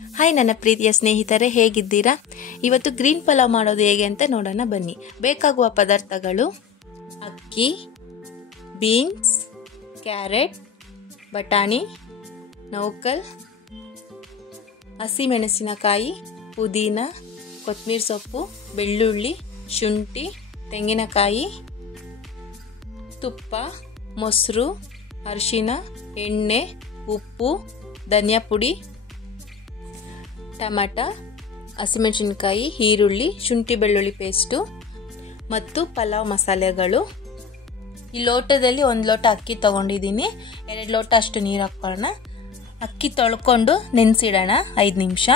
Hi ನನ್ನ ಪ್ರೀತಿಯ ಸ್ನೇಹಿತರೆ, ಹೇಗಿದ್ದೀರಾ? ಇವತ್ತು ಗ್ರೀನ್ ಪಲಾವ್ ಮಾಡೋದು ಹೇಗೆ ಅಂತ ನೋಡೋಣ ಬನ್ನಿ. ಬೇಕಾಗುವ ಪದಾರ್ಥಗಳು: ಅಕ್ಕಿ, ಬೀನ್ಸ್, ಕ್ಯಾರೆಟ್, ಬಟಾಣಿ, ನೌಕಲ್, ಹಸಿಮೆಣಸಿನಕಾಯಿ, ಪುದೀನ, ಕೊತ್ತಂಬರಿ ಸೊಪ್ಪು, ಬೆಳ್ಳುಳ್ಳಿ, ಶುಂಠಿ, ತೆಂಗಿನಕಾಯಿ, ತುಪ್ಪ, ಮೊಸರು, ಅರಿಶಿನ, ಎಣ್ಣೆ, ಉಪ್ಪು, ಧನಿಯಾ ಪುಡಿ, ಟಮಾಟ, ಹಸಿಮೆಣಸಿನಕಾಯಿ, ಈರುಳ್ಳಿ, ಶುಂಠಿ ಬೆಳ್ಳುಳ್ಳಿ ಪೇಸ್ಟು ಮತ್ತು ಪಲಾವ್ ಮಸಾಲೆಗಳು. ಈ ಲೋಟದಲ್ಲಿ 1 ಲೋಟ ಅಕ್ಕಿ ತಗೊಂಡಿದ್ದೀನಿ. 2 ಲೋಟ ಅಷ್ಟು ನೀರು ಹಾಕ್ಕೊಳ್ಳೋಣ. ಅಕ್ಕಿ ತೊಳ್ಕೊಂಡು ನೆನೆಸಿಡೋಣ 5 ನಿಮಿಷ.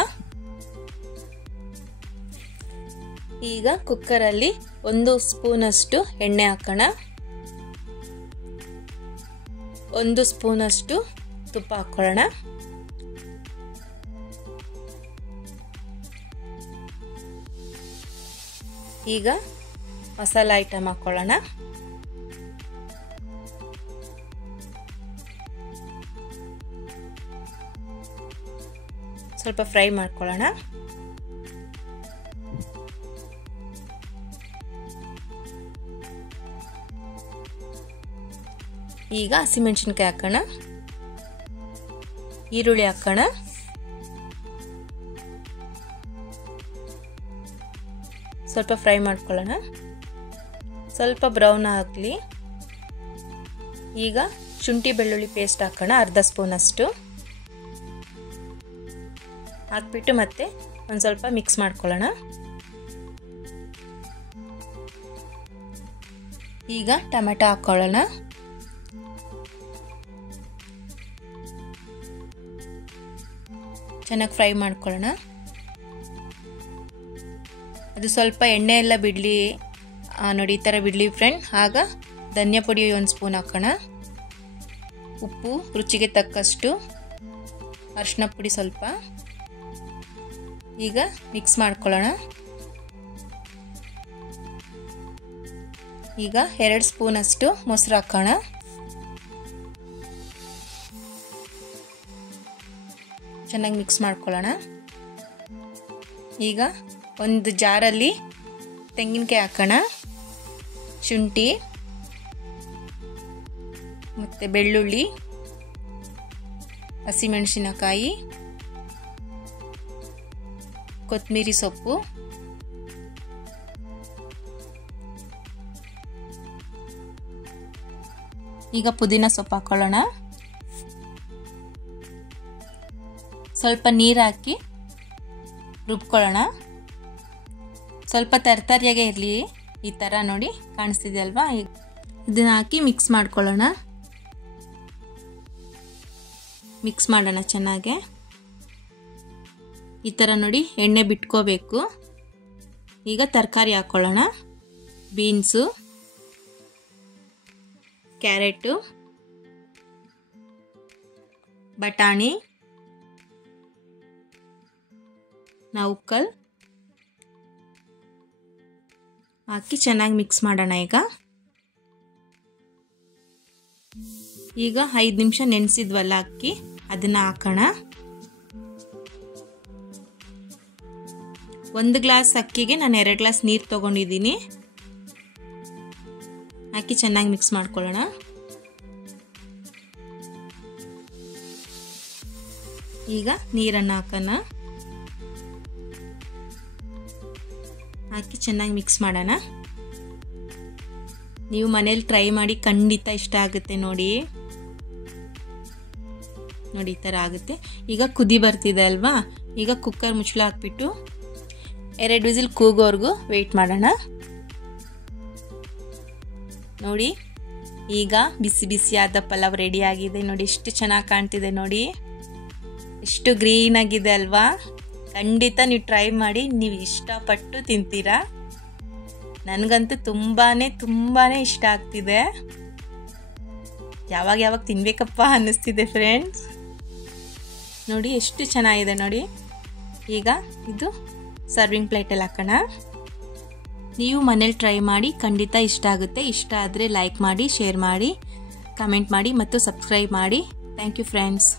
ಈಗ ಕುಕ್ಕರಲ್ಲಿ 1 ಸ್ಪೂನಷ್ಟು ಎಣ್ಣೆ ಹಾಕೋಣ. 1 ಸ್ಪೂನಷ್ಟು ತುಪ್ಪ ಹಾಕ್ಕೊಳ್ಳೋಣ. ಈಗ ಮಸಾಲ ಐಟಮ್ ಹಾಕ್ಕೊಳ್ಳೋಣ. ಸ್ವಲ್ಪ ಫ್ರೈ ಮಾಡ್ಕೊಳ್ಳೋಣ. ಈಗ ಹಸಿಮೆಣಸಿನಕಾಯಿ ಹಾಕೋಣ. ಈರುಳ್ಳಿ ಹಾಕೋಣ. ಸ್ವಲ್ಪ ಫ್ರೈ ಮಾಡ್ಕೊಳ್ಳೋಣ. ಸ್ವಲ್ಪ ಬ್ರೌನ್ ಆಗಲಿ. ಈಗ ಶುಂಠಿ ಬೆಳ್ಳುಳ್ಳಿ ಪೇಸ್ಟ್ ಹಾಕೋಣ. ಅರ್ಧ ಸ್ಪೂನಷ್ಟು ಹಾಕ್ಬಿಟ್ಟು ಮತ್ತೆ ಒಂದು ಸ್ವಲ್ಪ ಮಿಕ್ಸ್ ಮಾಡ್ಕೊಳ್ಳೋಣ. ಈಗ ಟೊಮೆಟೊ ಹಾಕ್ಕೊಳ್ಳೋಣ. ಚೆನ್ನಾಗಿ ಫ್ರೈ ಮಾಡ್ಕೊಳ್ಳೋಣ. ಅದು ಸ್ವಲ್ಪ ಎಣ್ಣೆ ಎಲ್ಲ ಬಿಡಲಿ, ನೋಡಿ ಈ ಥರ ಬಿಡಲಿ ಫ್ರೆಂಡ್. ಆಗ ಧನಿಯಾ ಪುಡಿ 1 ಸ್ಪೂನ್ ಹಾಕೋಣ. ಉಪ್ಪು ರುಚಿಗೆ ತಕ್ಕಷ್ಟು, ಅರಿಶಿನ ಪುಡಿ ಸ್ವಲ್ಪ. ಈಗ ಮಿಕ್ಸ್ ಮಾಡ್ಕೊಳ್ಳೋಣ. ಈಗ 2 ಸ್ಪೂನಷ್ಟು ಮೊಸರು ಹಾಕೋಣ. ಚೆನ್ನಾಗಿ ಮಿಕ್ಸ್ ಮಾಡ್ಕೊಳ್ಳೋಣ. ಈಗ ಒಂದು ಜಾರಲ್ಲಿ ತೆಂಗಿನಕಾಯಿ ಹಾಕೋಣ. ಶುಂಠಿ ಮತ್ತು ಬೆಳ್ಳುಳ್ಳಿ, ಹಸಿಮೆಣಸಿನಕಾಯಿ, ಕೊತ್ತಂಬರಿ ಸೊಪ್ಪು, ಈಗ ಪುದೀನ ಸೊಪ್ಪು ಹಾಕೊಳ್ಳೋಣ. ಸ್ವಲ್ಪ ನೀರು ಹಾಕಿ ರುಬ್ಕೊಳ್ಳೋಣ. ಸ್ವಲ್ಪ ತರತರಿಯಾಗೆ ಇರಲಿ. ಈ ಥರ ನೋಡಿ ಕಾಣಿಸ್ತಿದೆ ಅಲ್ವಾ? ಇದನ್ನ ಹಾಕಿ ಮಿಕ್ಸ್ ಮಾಡ್ಕೊಳ್ಳೋಣ. ಮಿಕ್ಸ್ ಮಾಡೋಣ ಚೆನ್ನಾಗೆ. ಈ ಥರ ನೋಡಿ ಎಣ್ಣೆ ಬಿಟ್ಕೋಬೇಕು. ಈಗ ತರಕಾರಿ ಹಾಕ್ಕೊಳ್ಳೋಣ. ಬೀನ್ಸು, ಕ್ಯಾರೆಟು, ಬಟಾಣಿ, ನೌಕಲ್ ಹಾಕಿ ಚೆನ್ನಾಗಿ ಮಿಕ್ಸ್ ಮಾಡೋಣ. ಈಗ 5 ನಿಮಿಷ ನೆನೆಸಿದ್ವಲ್ಲ ಅಕ್ಕಿ, ಅದನ್ನ ಹಾಕೋಣ. 1 ಗ್ಲಾಸ್ ಅಕ್ಕಿಗೆ ನಾನು 2 ಗ್ಲಾಸ್ ನೀರು ತಗೊಂಡಿದ್ದೀನಿ. ಹಾಕಿ ಚೆನ್ನಾಗಿ ಮಿಕ್ಸ್ ಮಾಡ್ಕೊಳ್ಳೋಣ. ಈಗ ನೀರನ್ನು ಹಾಕೋಣ. ಹಾಕಿ ಚೆನ್ನಾಗಿ ಮಿಕ್ಸ್ ಮಾಡೋಣ. ನೀವು ಮನೇಲಿ ಟ್ರೈ ಮಾಡಿ, ಖಂಡಿತ ಇಷ್ಟ ಆಗುತ್ತೆ. ನೋಡಿ ಈ ಥರ ಆಗುತ್ತೆ. ಈಗ ಕುದಿ ಬರ್ತಿದೆ ಅಲ್ವಾ? ಈಗ ಕುಕ್ಕರ್ ಮುಚ್ಚಳ ಹಾಕ್ಬಿಟ್ಟು 2 ವಿಸಿಲ್ ಕೂಗೋವರೆಗೂ ವೆಯ್ಟ್ ಮಾಡೋಣ. ನೋಡಿ ಈಗ ಬಿಸಿ ಬಿಸಿಯಾದ ಪಲಾವ್ ರೆಡಿ ಆಗಿದೆ. ನೋಡಿ ಎಷ್ಟು ಚೆನ್ನಾಗಿ ಕಾಣ್ತಿದೆ. ನೋಡಿ ಎಷ್ಟು ಗ್ರೀನ್ ಆಗಿದೆ ಅಲ್ವಾ? ಖಂಡಿತ ನೀವು ಟ್ರೈ ಮಾಡಿ, ನೀವು ಇಷ್ಟಪಟ್ಟು ತಿಂತೀರಾ. ನನಗಂತೂ ತುಂಬಾ ಇಷ್ಟ ಆಗ್ತಿದೆ. ಯಾವಾಗ ತಿನ್ಬೇಕಪ್ಪ ಅನ್ನಿಸ್ತಿದೆ ಫ್ರೆಂಡ್ಸ್. ನೋಡಿ ಎಷ್ಟು ಚೆನ್ನಾಗಿದೆ ನೋಡಿ. ಈಗ ಇದು ಸರ್ವಿಂಗ್ ಪ್ಲೇಟಲ್ಲಿ ಹಾಕೋಣ. ನೀವು ಮನೇಲಿ ಟ್ರೈ ಮಾಡಿ, ಖಂಡಿತ ಇಷ್ಟ ಆಗುತ್ತೆ. ಇಷ್ಟ ಆದರೆ ಲೈಕ್ ಮಾಡಿ, ಶೇರ್ ಮಾಡಿ, ಕಮೆಂಟ್ ಮಾಡಿ ಮತ್ತು ಸಬ್ಸ್ಕ್ರೈಬ್ ಮಾಡಿ. Thank you friends.